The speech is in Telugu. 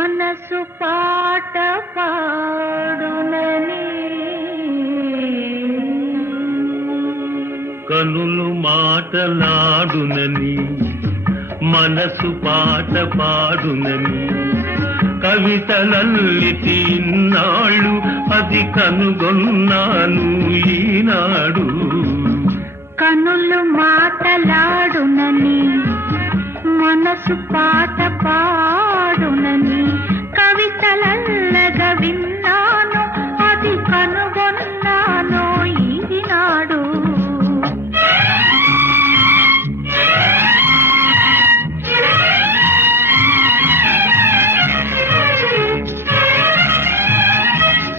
మనసు పాట పాడునని. కనులు మాటలాడునని మనసు పాట పాడునని. కవితలల్లితి ఇన్నాళ్ళు అది కనుగొన్నాను ఈనాడు. కనులు మాటలాడునని మనసు పాట పాడునని நல்லகவின்